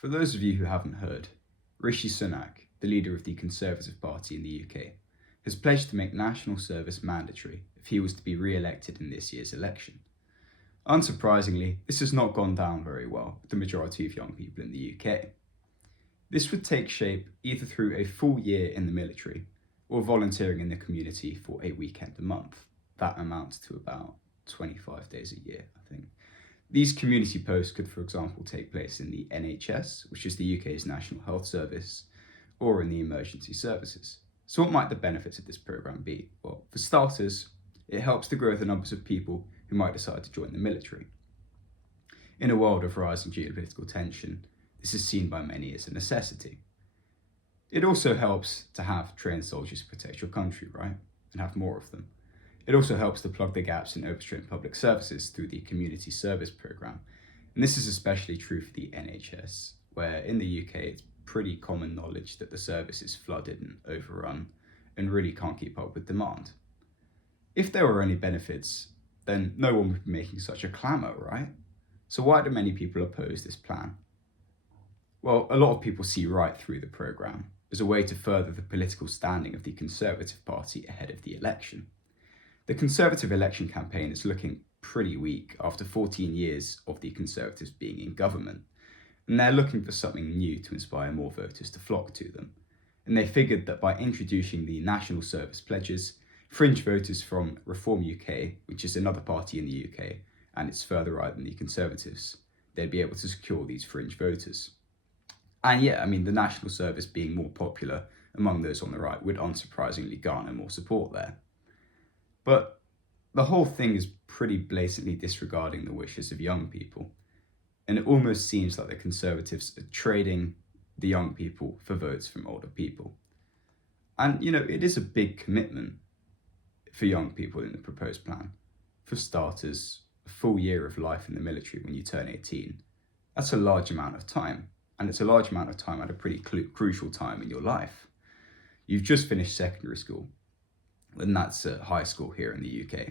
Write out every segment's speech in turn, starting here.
For those of you who haven't heard, Rishi Sunak, the leader of the Conservative Party in the UK, has pledged to make national service mandatory if he was to be re-elected in this year's election. Unsurprisingly, this has not gone down very well with the majority of young people in the UK. This would take shape either through a full year in the military or volunteering in the community for a weekend a month. That amounts to about 25 days a year, I think. These community posts could, for example, take place in the NHS, which is the UK's National Health Service, or in the emergency services. So what might the benefits of this programme be? Well, for starters, it helps to grow the numbers of people who might decide to join the military. In a world of rising geopolitical tension, this is seen by many as a necessity. It also helps to have trained soldiers protect your country, right? And have more of them. It also helps to plug the gaps in overstrained public services through the community service programme. And this is especially true for the NHS, where in the UK it's pretty common knowledge that the service is flooded and overrun and really can't keep up with demand. If there were any benefits, then no one would be making such a clamour, right? So why do many people oppose this plan? Well, a lot of people see right through the programme as a way to further the political standing of the Conservative Party ahead of the election. The Conservative election campaign is looking pretty weak after 14 years of the Conservatives being in government, and they're looking for something new to inspire more voters to flock to them. And they figured that by introducing the national service pledges, fringe voters from Reform UK, which is another party in the UK, and it's further right than the Conservatives, they'd be able to secure these fringe voters. And yeah, the national service being more popular among those on the right would unsurprisingly garner more support there. But the whole thing is pretty blatantly disregarding the wishes of young people. And it almost seems like the Conservatives are trading the young people for votes from older people. And, it is a big commitment for young people in the proposed plan. For starters, a full year of life in the military when you turn 18. That's a large amount of time. And it's a large amount of time at a pretty crucial time in your life. You've just finished secondary school, and that's at high school here in the UK.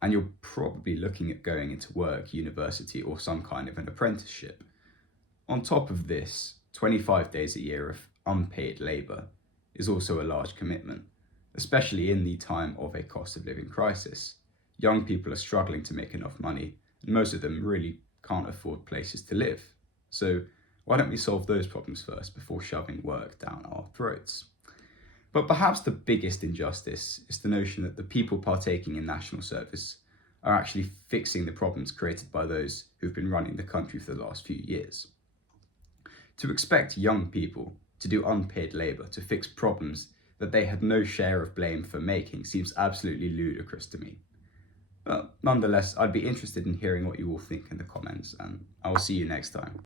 And you're probably looking at going into work, university, or some kind of an apprenticeship. On top of this, 25 days a year of unpaid labour is also a large commitment, especially in the time of a cost of living crisis. Young people are struggling to make enough money, and most of them really can't afford places to live. So why don't we solve those problems first before shoving work down our throats? But perhaps the biggest injustice is the notion that the people partaking in national service are actually fixing the problems created by those who've been running the country for the last few years. To expect young people to do unpaid labour to fix problems that they had no share of blame for making seems absolutely ludicrous to me. But nonetheless, I'd be interested in hearing what you all think in the comments, and I will see you next time.